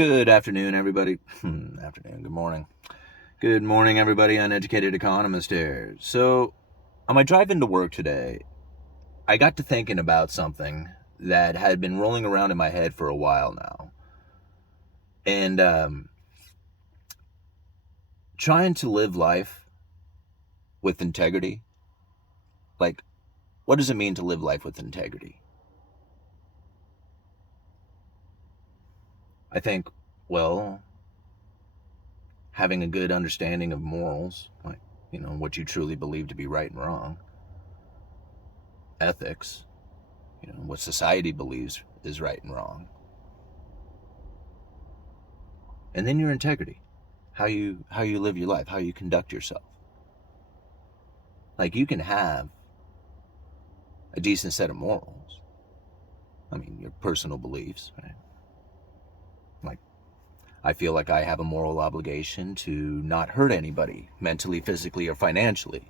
Good afternoon, everybody. Afternoon, good morning. Good morning, everybody. Uneducated economist here. So, on my drive into work today, I got to thinking about something that had been rolling around in my head for a while now. And trying to live life with integrity. Like, what does it mean to live life with integrity? I think, well, having a good understanding of morals, like, what you truly believe to be right and wrong, ethics, what society believes is right and wrong, and then your integrity, how you live your life, how you conduct yourself. Like, you can have a decent set of morals. I mean, your personal beliefs, right? Like, I feel like I have a moral obligation to not hurt anybody mentally, physically, or financially.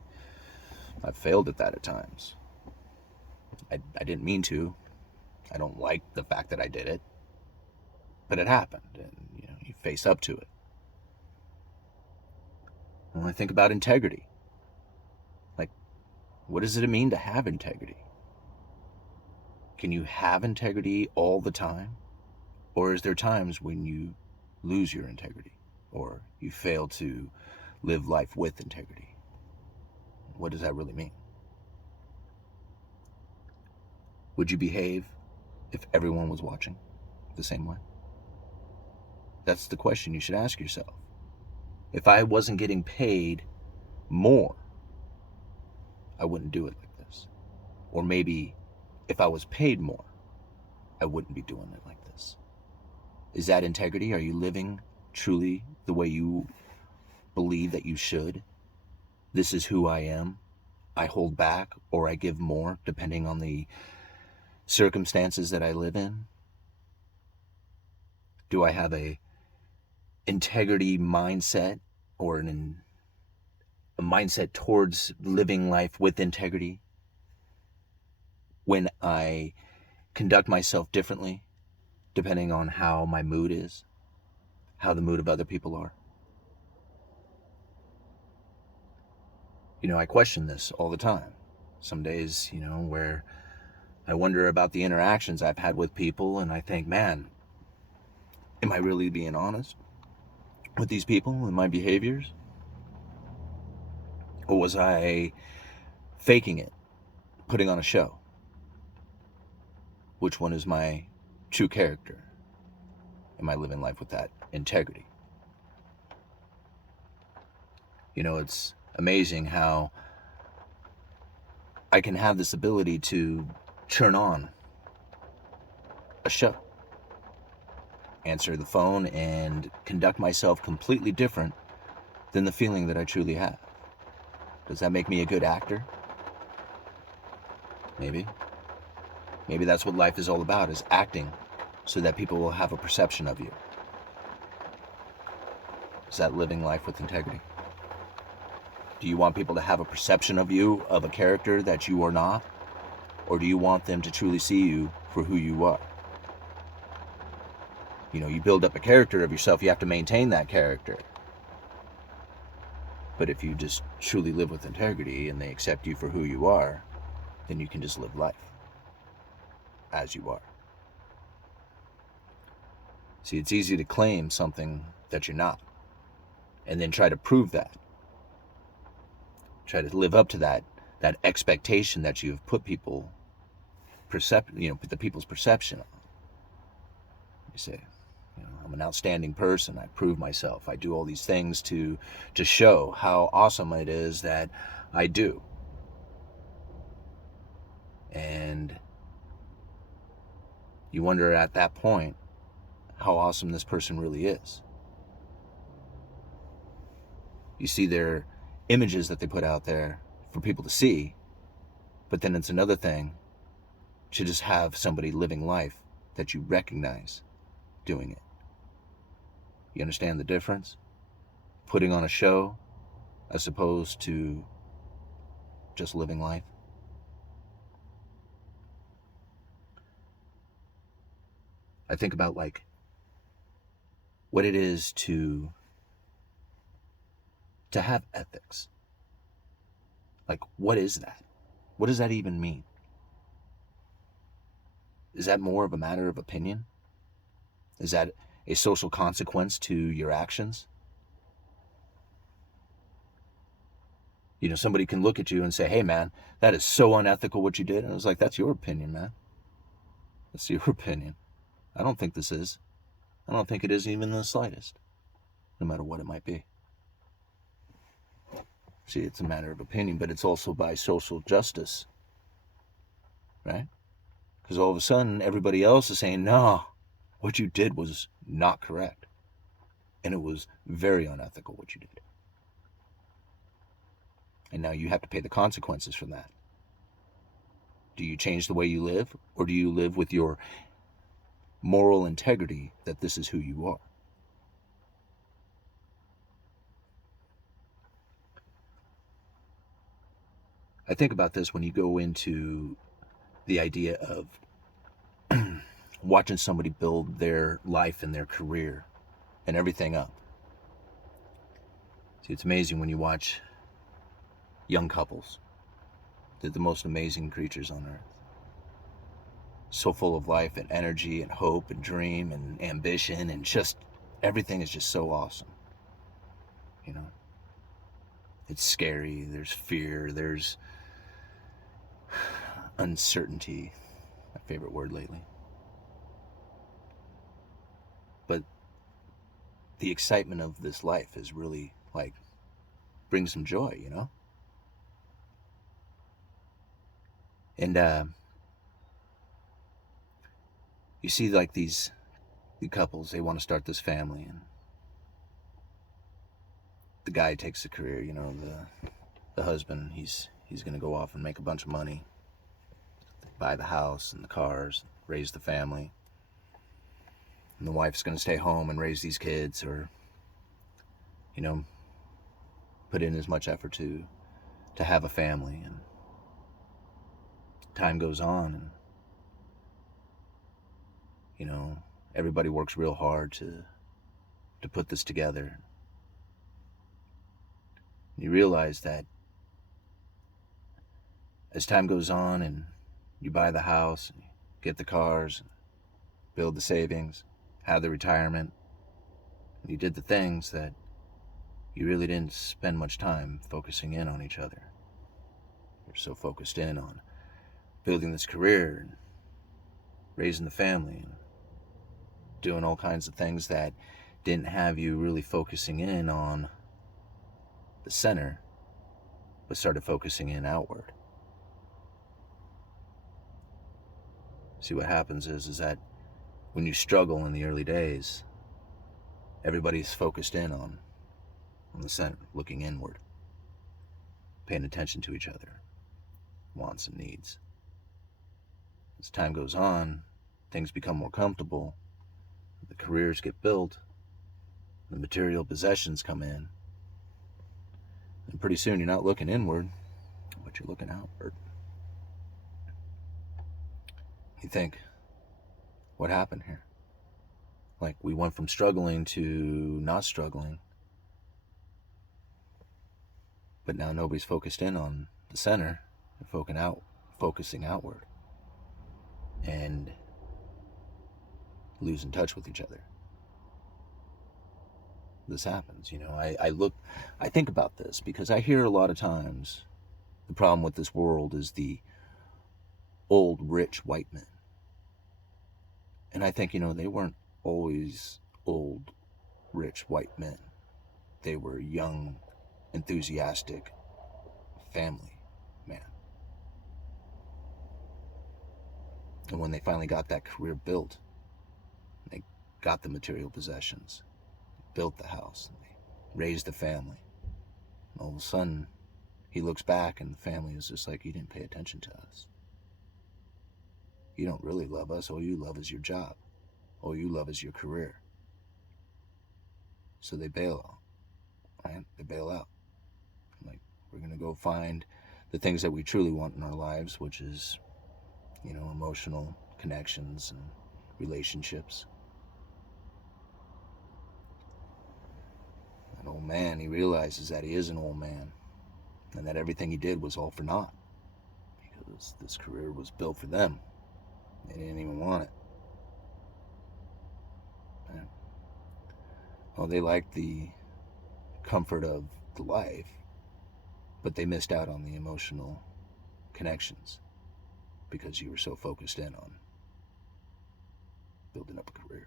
I've failed at that at times. I didn't mean to. I don't like the fact that I did it, but it happened, and you face up to it. When I think about integrity, like, what does it mean to have integrity? Can you have integrity all the time? Or is there times when you lose your integrity or you fail to live life with integrity? What does that really mean? Would you behave if everyone was watching the same way? That's the question you should ask yourself. If I wasn't getting paid more, I wouldn't do it like this. Or maybe if I was paid more, I wouldn't be doing it like this. Is that integrity? Are you living truly the way you believe that you should? This is who I am. I hold back or I give more depending on the circumstances that I live in. Do I have a integrity mindset or a mindset towards living life with integrity when I conduct myself differently depending on how my mood is, how the mood of other people are? I question this all the time. Some days, where I wonder about the interactions I've had with people, and I think, man, am I really being honest with these people and my behaviors? Or was I faking it, putting on a show? Which one is my true character? Am I living life with that integrity? It's amazing how I can have this ability to turn on a show, answer the phone, and conduct myself completely different than the feeling that I truly have. Does that make me a good actor? Maybe. Maybe that's what life is all about, is acting so that people will have a perception of you. Is that living life with integrity? Do you want people to have a perception of you, of a character that you are not? Or do you want them to truly see you for who you are? You build up a character of yourself, you have to maintain that character. But if you just truly live with integrity and they accept you for who you are, then you can just live life as you are. See, it's easy to claim something that you're not and then try to prove that. Try to live up to that expectation that you've put the people's perception on. You say, I'm an outstanding person. I prove myself. I do all these things to show how awesome it is that I do. And you wonder at that point how awesome this person really is. You see their images that they put out there for people to see, but then it's another thing to just have somebody living life that you recognize doing it. You understand the difference? Putting on a show as opposed to just living life. I think about, like, what it is to have ethics. Like, what is that? What does that even mean? Is that more of a matter of opinion? Is that a social consequence to your actions? You know, somebody can look at you and say, hey man, that is so unethical what you did. And I was like, that's your opinion, man. That's your opinion. I don't think this is. I don't think it is even the slightest, no matter what it might be. See, it's a matter of opinion, but it's also by social justice, right? Because all of a sudden, everybody else is saying, no, what you did was not correct. And it was very unethical what you did. And now you have to pay the consequences from that. Do you change the way you live, or do you live with your moral integrity that this is who you are? I think about this when you go into the idea of watching somebody build their life and their career and everything up. See, it's amazing when you watch young couples. They're the most amazing creatures on earth. So full of life and energy and hope and dream and ambition, and just everything is just so awesome. You know, it's scary, there's fear, there's uncertainty, my favorite word lately. But the excitement of this life is really like brings some joy, you know? And you see like the couples, they want to start this family, and the guy takes the career, you know, the husband, he's going to go off and make a bunch of money, buy the house and the cars, raise the family. And the wife's going to stay home and raise these kids, or, you know, put in as much effort to have a family. And time goes on, and, you know, everybody works real hard to put this together. You realize that as time goes on and you buy the house, and get the cars, build the savings, have the retirement, you did the things that you really didn't spend much time focusing in on each other. You're so focused in on building this career and raising the family and doing all kinds of things that didn't have you really focusing in on the center, but started focusing in outward. See, what happens is that when you struggle in the early days, everybody's focused in on the center, looking inward, paying attention to each other, wants and needs. As time goes on, things become more comfortable, the careers get built, the material possessions come in, and pretty soon you're not looking inward, but you're looking outward. You think, what happened here? Like, we went from struggling to not struggling, but now nobody's focused in on the center. They're focusing outward, and losing touch with each other. This happens, you know. I think about this because I hear a lot of times the problem with this world is the old rich white men. And I think, you know, they weren't always old rich white men. They were young, enthusiastic family man. And when they finally got that career built, they got the material possessions, built the house, they raised the family. And all of a sudden, he looks back and the family is just like, you didn't pay attention to us. You don't really love us. All you love is your job. All you love is your career. So they bail out, right? They bail out. Like, we're going to go find the things that we truly want in our lives, which is, you know, emotional connections and relationships. That old man, he realizes that he is an old man and that everything he did was all for naught because this career was built for them. They didn't even want it. And, well, they liked the comfort of the life, but they missed out on the emotional connections because you were so focused in on building up a career.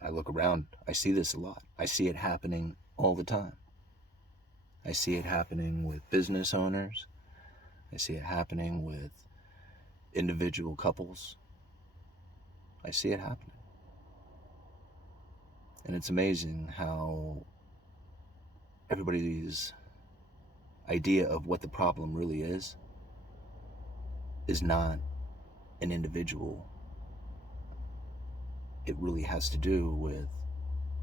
I look around, I see this a lot. I see it happening all the time. I see it happening with business owners. I see it happening with individual couples. I see it happening. And it's amazing how everybody's idea of what the problem really is not an individual. It really has to do with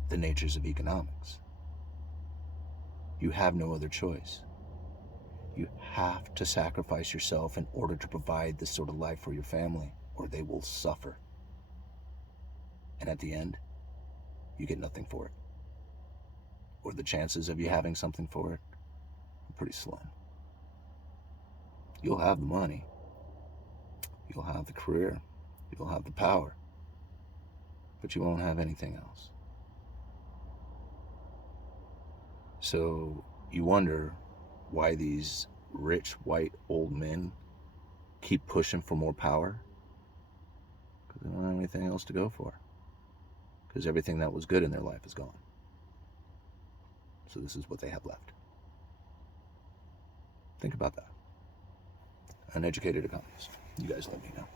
the natures of economics. You have no other choice. You have to sacrifice yourself in order to provide this sort of life for your family, or they will suffer. And at the end, you get nothing for it. Or the chances of you having something for it are pretty slim. You'll have the money. You'll have the career. You'll have the power. But you won't have anything else. So you wonder why these rich white old men keep pushing for more power? Because they don't have anything else to go for. Because everything that was good in their life is gone. So this is what they have left. Think about that. Uneducated economist. You guys let me know.